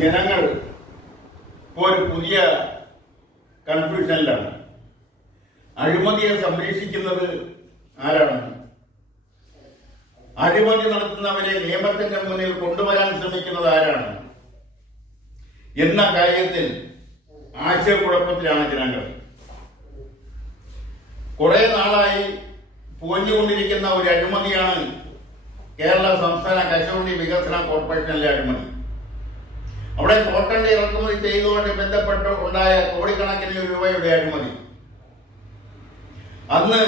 ജനങ്ങൾ ഇപ്പോൾ ഒരു പുതിയ കൺഫ്യൂഷനിലാണ്. അഴിമതിയെ സംരക്ഷിക്കുന്നത് ആരാണ്? അഴിമതി നടത്തുന്നവരെ നിയമത്തിന്റെ മുന്നിൽ കൊണ്ടുവരാൻ ശ്രമിക്കുന്നത് ആരാണ് എന്ന കാര്യത്തിൽ ആശയക്കുഴപ്പത്തിലാണ് ജനങ്ങൾ. കുറെ നാളായി പുകഞ്ഞുകൊണ്ടിരിക്കുന്ന ഒരു അഴിമതിയാണ് കേരള സംസ്ഥാന കശുവണ്ടി വികസന കോർപ്പറേഷനിലെ അഴിമതി. അവിടെ കോട്ടന്റെ ഇറക്കുമതി ചെയ്തുകൊണ്ട് ബന്ധപ്പെട്ട് ഉണ്ടായ കോടിക്കണക്കിന് രൂപയുടെ അഴിമതി. അന്ന്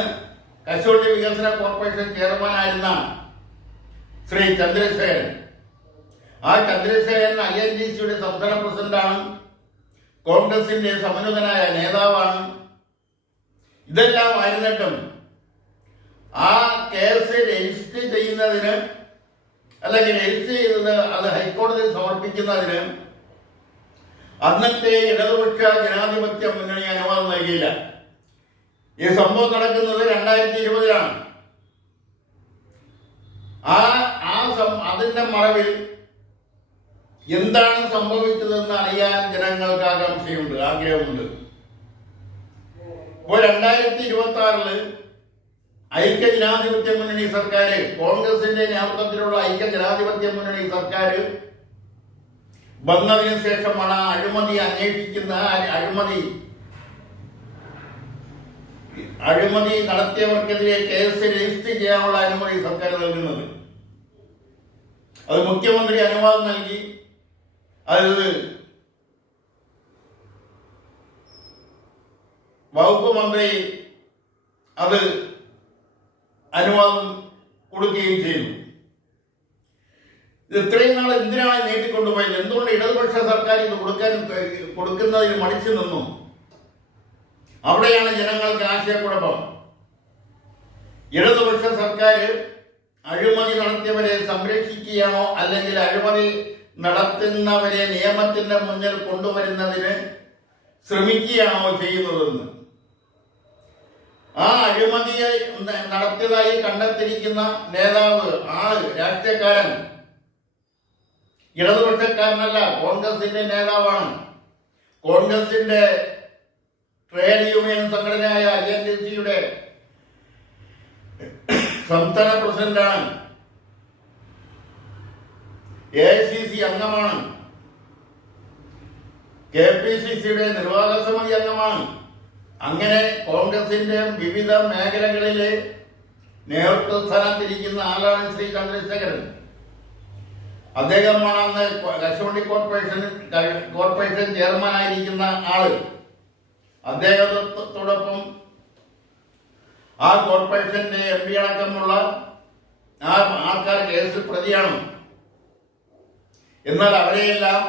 കശുവണ്ടി വികസന കോർപ്പറേഷൻ ചെയർമാനായിരുന്ന ശ്രീ ചന്ദ്രശേഖരൻ, ആ ചന്ദ്രശേഖരൻ INGCയുടെ സംസ്ഥാന പ്രസിഡന്റാണ്, കോൺഗ്രസിന്റെ സമന്വിതനായ നേതാവാണ്. ഇതെല്ലാം ആയിരുന്നിട്ടും ആ കേസ് രജിസ്റ്റർ ചെയ്യുന്നതിന് അല്ലെങ്കിൽ രജിസ്റ്റർ ചെയ്തത് അത് ഹൈക്കോടതിയിൽ സമർപ്പിക്കുന്നതിന് അന്നത്തെ ഇടതുപക്ഷ ജനാധിപത്യ മുന്നണി അനുവാദം നൽകിയില്ല. ഈ സംഭവം നടക്കുന്നത് 2020-ലാണ്. അതിന്റെ മറവിൽ എന്താണ് സംഭവിച്ചതെന്ന് അറിയാൻ ജനങ്ങൾക്ക് ആഗ്രഹമുണ്ട്. ഇപ്പോൾ 2026 ഐക്യ ജനാധിപത്യ മുന്നണി സർക്കാർ, കോൺഗ്രസിന്റെ നേതൃത്വത്തിലുള്ള ഐക്യ ജനാധിപത്യ മുന്നണി സർക്കാർ വന്നതിന് ശേഷമാണ് അഴിമതി അന്വേഷിക്കുന്ന അഴിമതി നടത്തിയവർക്കെതിരെ കേസ് രജിസ്റ്റർ ചെയ്യാനുള്ള അനുമതി സർക്കാർ നൽകുന്നത്. അത് മുഖ്യമന്ത്രി അനുവാദം നൽകി. അത് വകുപ്പ് മന്ത്രി അത് അനുവാദം കൊടുക്കുകയും ചെയ്തു. ഇത് ഇത്രയും നാൾ എന്തിനാണ് നീട്ടിക്കൊണ്ടുപോയത്? എന്തുകൊണ്ട് ഇടതുപക്ഷ സർക്കാർ ഇത് കൊടുക്കുന്നതിന് മടിച്ചു നിന്നു? അവിടെയാണ് ജനങ്ങൾക്ക് ആശയക്കുഴപ്പം. ഇടതുപക്ഷ സർക്കാർ അഴിമതി നടത്തിയവരെ സംരക്ഷിക്കുകയാണോ അല്ലെങ്കിൽ അഴിമതി നടത്തുന്നവരെ നിയമത്തിന്റെ മുന്നിൽ കൊണ്ടുവരുന്നതിന് ശ്രമിക്കുകയാണോ ചെയ്യുന്നതെന്ന്. ആ അഴിമതിയെ നടത്തിയതായി കണ്ടെത്തിയിരിക്കുന്ന നേതാവ്, രാഷ്ട്രീയക്കാരൻ ഇടതുപക്ഷക്കാരനല്ല, കോൺഗ്രസിന്റെ നേതാവാണ്. കോൺഗ്രസിന്റെ ട്രേഡ് യൂണിയൻ സംഘടനയായ INGCയുടെ സംസ്ഥാന പ്രസിഡന്റാണ്, AICC അംഗമാണ്, KPCCയുടെ നിർവാഹക സമിതി അംഗമാണ്. അങ്ങനെ കോൺഗ്രസിന്റെ വിവിധ മേഖലകളിലെ നേതൃത്വ സ്ഥാനത്തിരിക്കുന്ന ആളാണ് ശ്രീ ചന്ദ്രശേഖരൻ. അദ്ദേഹമാണ് അന്ന് കശുവണ്ടി കോർപ്പറേഷൻ ചെയർമാനായിരിക്കുന്ന ആള്. അദ്ദേഹത്തോടൊപ്പം ആ കോർപ്പറേഷന്റെ MP അടക്കമുള്ള ആ ആൾക്കാർ കേസിൽ പ്രതിയാണ്. എന്നാൽ അവരെയെല്ലാം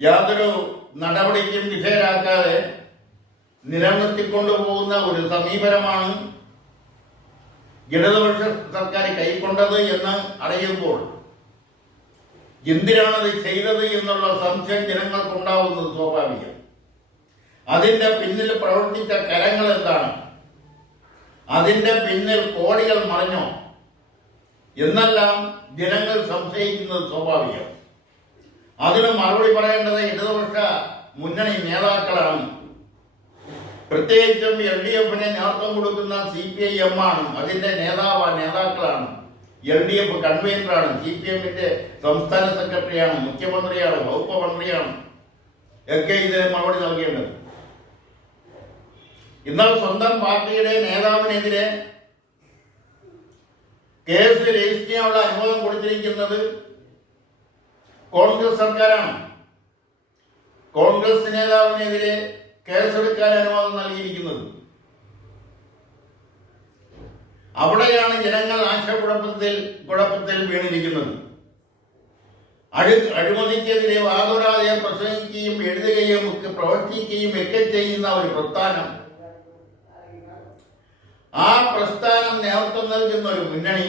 യാതൊരു നടപടിക്കും വിധേയരാക്കാതെ നിലനിർത്തിക്കൊണ്ടുപോകുന്ന ഒരു സമീപനമാണ് ഇടതുപക്ഷ സർക്കാർ കൈക്കൊണ്ടത് എന്ന് അറിയുമ്പോൾ എന്തിനാണത് ചെയ്തത് എന്നുള്ള സംശയം ജനങ്ങൾക്കുണ്ടാവുന്നത് സ്വാഭാവികം. അതിന്റെ പിന്നിൽ പ്രവർത്തിച്ച കരങ്ങൾ എന്താണ്? അതിന്റെ പിന്നിൽ കോടികൾ മറിഞ്ഞോ എന്നെല്ലാം ജനങ്ങൾ സംശയിക്കുന്നത് സ്വാഭാവികം. അതിന് മറുപടി പറയേണ്ടത് ഇടതുപക്ഷ മുന്നണി നേതാക്കളാണ്. പ്രത്യേകിച്ചും LDFന് നേതൃത്വം കൊടുക്കുന്ന CPIM ആണ്. അതിന്റെ നേതാക്കളാണ്. LDF കൺവീനറാണ്, CPMന്റെ സംസ്ഥാന സെക്രട്ടറിയാണ്, മുഖ്യമന്ത്രിയാണ്, വകുപ്പ് മന്ത്രിയാണ് ഒക്കെ ഇതിന് മറുപടി നൽകേണ്ടത്. എന്നാൽ സ്വന്തം പാർട്ടിയുടെ നേതാവിനെതിരെ കേസ് രജിസ്റ്റർ ചെയ്യാനുള്ള അനുവാദം കൊടുത്തിരിക്കുന്നത് കോൺഗ്രസ് സർക്കാരാണ്. കോൺഗ്രസ് നേതാവിനെതിരെ കേസെടുക്കാൻ അനുവാദം നൽകിയിരിക്കുന്നത്. അവിടെയാണ് ജനങ്ങൾ ആശയക്കുഴപ്പത്തിൽ വീണിരിക്കുന്നത്. അഴിമതിക്കെതിരെ വാതോരാതെ പ്രസംഗിക്കുകയും എഴുതുകയും ഒക്കെ പ്രവർത്തിക്കുകയും ഒക്കെ ചെയ്യുന്ന ഒരു പ്രസ്ഥാനം, ആ പ്രസ്ഥാനം നേതൃത്വം നൽകുന്ന ഒരു മുന്നണി,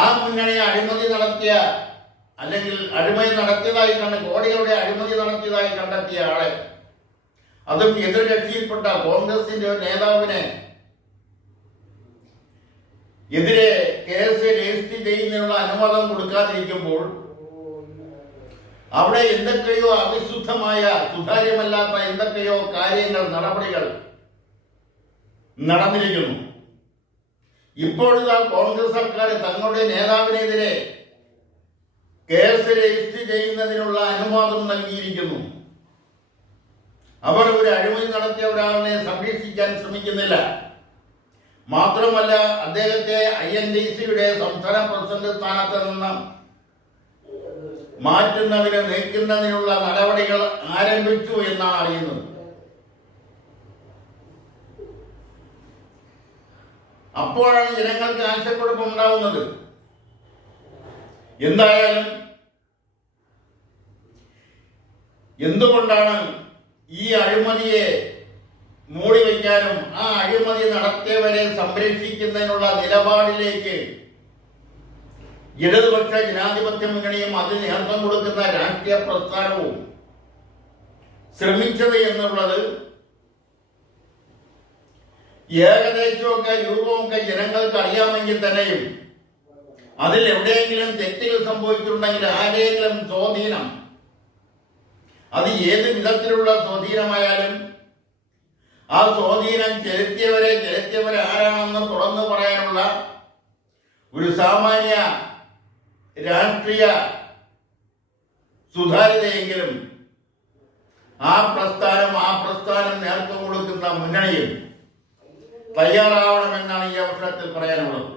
ആ മുന്നണി അഴിമതി നടത്തിയ അല്ലെങ്കിൽ അഴിമതി നടത്തിയതായി കോടികളുടെ അഴിമതി നടത്തിയതായി കണ്ടെത്തിയ ആളെ, അതും എതിർകക്ഷിയിൽപ്പെട്ട കോൺഗ്രസിന്റെ നേതാവിനെ എതിരെ കേസ് രജിസ്റ്റർ ചെയ്യുന്നതിനുള്ള അനുവാദം കൊടുക്കാതിരിക്കുമ്പോൾ അവിടെ എന്തൊക്കെയോ അവിശുദ്ധമായ സുതാര്യമല്ലാത്ത എന്തൊക്കെയോ കാര്യങ്ങൾ നടപടികൾ നടന്നിരിക്കുന്നു. ഇപ്പോഴത്തെ കോൺഗ്രസ് സർക്കാർ തങ്ങളുടെ നേതാവിനെതിരെ കേസ് രജിസ്റ്റർ ചെയ്യുന്നതിനുള്ള അനുവാദം നൽകിയിരിക്കുന്നു. അവർ ഒരു അഴിമതി നടത്തിയ ഒരാളിനെ സംരക്ഷിക്കാൻ ശ്രമിക്കുന്നില്ല. മാത്രമല്ല, അദ്ദേഹത്തെ INDC-യുടെ സംസ്ഥാന പ്രസിഡന്റ് സ്ഥാനത്ത് നിന്ന് മാറ്റുന്നതിന് നീക്കുന്നതിനുള്ള നടപടികൾ ആരംഭിച്ചു എന്നാണ് അറിയുന്നത്. അപ്പോഴാണ് ജനങ്ങൾക്ക് ആശയക്കുഴപ്പമുണ്ടാവുന്നത്. എന്തായാലും എന്തുകൊണ്ടാണ് ഈ അഴിമതിയെ മൂടിവെക്കാനും ആ അഴിമതി നടത്തിയവരെ സംരക്ഷിക്കുന്നതിനുള്ള നിലപാടിലേക്ക് ഇടതുപക്ഷ ജനാധിപത്യ മുന്നണിയും അതിന് നേതൃത്വം കൊടുക്കുന്ന രാഷ്ട്രീയ പ്രസ്ഥാനവും ശ്രമിച്ചത് എന്നുള്ളത് ഏകദേശമൊക്കെ രൂപമൊക്കെ ജനങ്ങൾക്ക് അറിയാമെങ്കിൽ തന്നെയും അതിൽ എവിടെയെങ്കിലും തെറ്റുകൾ സംഭവിച്ചിട്ടുണ്ടെങ്കിൽ ആരെയെങ്കിലും സ്വാധീനം, അത് ഏത് വിധത്തിലുള്ള സ്വാധീനമായാലും ആ സ്വാധീനം ചെലുത്തിയവരെ ആരാണെന്ന് തുറന്നു പറയാനുള്ള ഒരു സാമാന്യ രാഷ്ട്രീയ സുതാര്യതയെങ്കിലും ആ പ്രസ്ഥാനം നേതൃത്വം കൊടുക്കുന്ന മുന്നണിയും തയ്യാറാവണമെന്നാണ് ഈ അവസരത്തിൽ പറയാനുള്ളത്.